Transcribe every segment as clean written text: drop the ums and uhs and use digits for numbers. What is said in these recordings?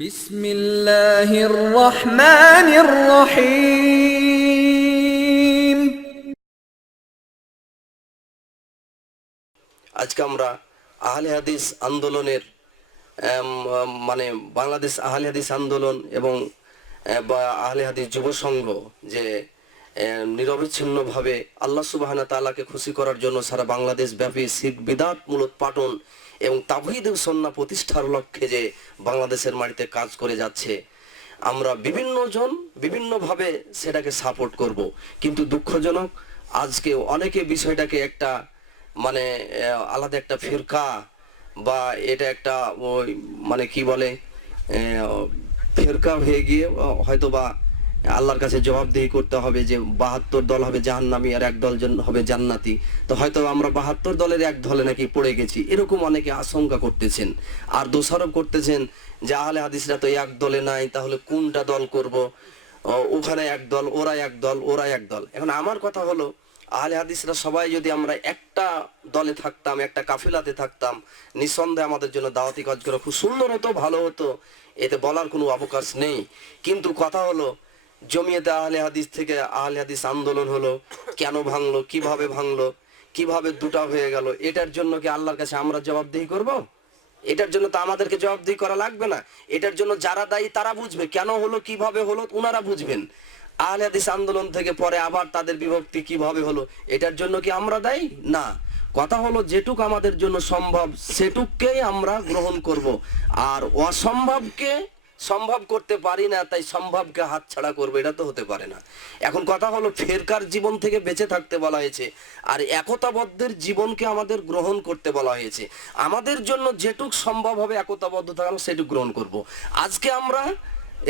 বিসমিল্লাহির রহমানির রহিম। আজকে আমরা আহলে হাদিস আন্দোলনের মানে বাংলাদেশ আহলে হাদিস আন্দোলন এবং বা আহলে হাদিস যুব সংঘ যে নিরবিচ্ছিন্নভাবে আল্লাহ সুবহানাহু তাআলাকে খুশি করার জন্য সারা বাংলাদেশ ব্যাপী শিরক বিদআত মূলক পাঠন এবং তাওহীদ ও সুন্নাহ প্রতিষ্ঠার লক্ষ্যে যে বাংলাদেশের মাটিতে কাজ করে যাচ্ছে, আমরা বিভিন্নজন বিভিন্নভাবে সেটাকে সাপোর্ট করব। কিন্তু দুঃখজনক আজকে অনেকে বিষয়টাকে একটা মানে আলাদা একটা ফিরকা বা এটা একটা ওই মানে কি বলে ফিরকা হয়ে গিয়ে হয়তো বা আল্লাহর কাছে জবাবদিহি করতে হবে যে ৭২ দল হবে জাহান্নামী আর এক দল হবে জান্নাতি। তো হয়তো আমরা ৭২ দলের এক দলে নাকি পড়ে গেছি, এরকম অনেকে আশঙ্কা করতেছেন আর দোষারোপ করতেছেন যে আহলে হাদিসরা তো এক দলে নাই, তাহলে কোনটা দল করব? ওখানে এক দল, ওরা এক দল, ওরা এক দল। এখন আমার কথা হলো, আহলে হাদিসরা সবাই যদি আমরা একটা দলে থাকতাম, একটা কাফিলাতে থাকতাম, নিঃসন্দেহে আমাদের জন্য দাওয়াতি কাজ করা খুব সুন্দর হতো, ভালো হতো, এতে বলার কোনো অবকাশ নেই। কিন্তু কথা হলো, জমিয়তে আহলে হাদিস থেকে আহলে হাদিস আন্দোলন হলো, কেন ভাঙলো, কিভাবে দুটা হয়ে গেল, এটার জন্য কি আল্লাহর কাছে আমরা জবাবদিহি করব? এটার জন্য তো আমাদেরকে জবাবদিহি করা লাগবে না। এটার জন্য যারা দায়ী তারা বুঝবে, কেন হলো, কিভাবে হলো, ওনারা বুঝবেন। আহলে হাদিস আন্দোলন থেকে পরে আবার তাদের বিভক্তি কিভাবে হলো, এটার জন্য কি আমরা দায়ী? না। কথা হলো, যেটুক আমাদের জন্য সম্ভব সেটুককেই আমরা গ্রহণ করব, আর অসম্ভবকে সম্ভব করতে পারি না, তাই সম্ভবকে হাতছাড়া করবো, এটা তো হতে পারে না। এখন কথা হলো, ফেরকার জীবন থেকে বেঁচে থাকতে বলা হয়েছে, আর একতাবদ্ধের জীবনকে আমাদের গ্রহণ করতে বলা হয়েছে। আমাদের জন্য যেটুক সম্ভব হবে একতাবদ্ধ থাকা সেটুক গ্রহণ করব। আজকে আমরা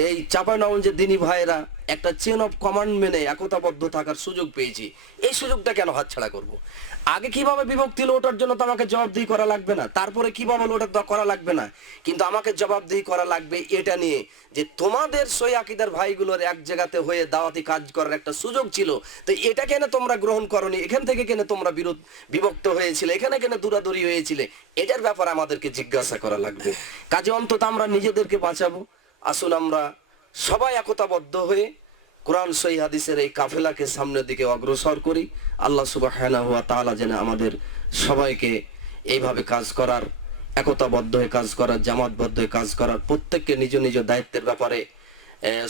এই চাঁপাইনবাবগঞ্জের দিনী ভাইয়েরা একটা চেন অফ কমান্ড মেনে একতাবদ্ধ থাকার সুযোগ পেয়েছি, এই সুযোগটা কেন হাতছাড়া করব? আগে কিভাবে বিভক্তি হলো ওটার জন্য তো আমাকে জবাবদিহি করা লাগবে না, তারপরে কিভাবে হলো ওটা তো করা লাগবে না, কিন্তু আমাকে জবাবদিহি করা লাগবে এটা নিয়ে যে তোমাদের সই আকীদার ভাইগুলোর এক জায়গাতে হয়ে দাওয়াতি কাজ করার একটা সুযোগ ছিল, তো এটা কেন তোমরা গ্রহণ করনি? এখান থেকে কেন তোমরা বিভক্ত হয়েছিলে? এখানে কেন দূরাদূরি হয়েছিলে? এটার ব্যাপারে আমাদেরকে জিজ্ঞাসা করা লাগবে। কাজে অন্তত আমরা নিজেদেরকে বাঁচাবো। আসুন আমরা সবাই একতাবদ্ধ হয়ে কোরআন সহিহ হাদিসের এই কাফেলাকে সামনের দিকে অগ্রসর করি। আল্লাহ সুবহানাহু ওয়া তাআলা যেন আমাদের সবাইকে এইভাবে কাজ করার, একতাবদ্ধ হয়ে কাজ করার, জামাতবদ্ধ হয়ে কাজ করার, প্রত্যেককে নিজ নিজ দায়িত্বের ব্যাপারে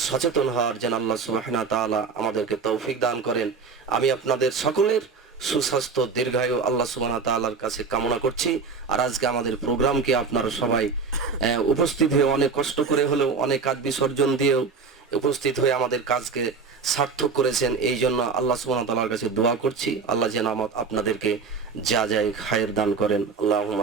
সচেতন হওয়ার যেন আল্লাহ সুবহানাহু ওয়া তাআলা আমাদেরকে তৌফিক দান করেন। আমি আপনাদের সকলের সুস্বাস্থ্য দীর্ঘায়ু আল্লাহ সুবহানাহু ওয়া তাআলার কাছে কামনা করছি। আর আজকে আমাদের প্রোগ্রামকে আপনারা সবাই উপস্থিত হয়ে অনেক কষ্ট করে হলেও, অনেক কাজ বিসর্জন দিয়েও উপস্থিত হয়ে আমাদের কাজকে সার্থক করেছেন, এই জন্য আল্লাহ সুবহানাহু ওয়া তাআলার কাছে দোয়া করছি, আল্লাহ যেন আপনাদেরকে যা যায় খায়ের দান করেন। আল্লাহুম্মা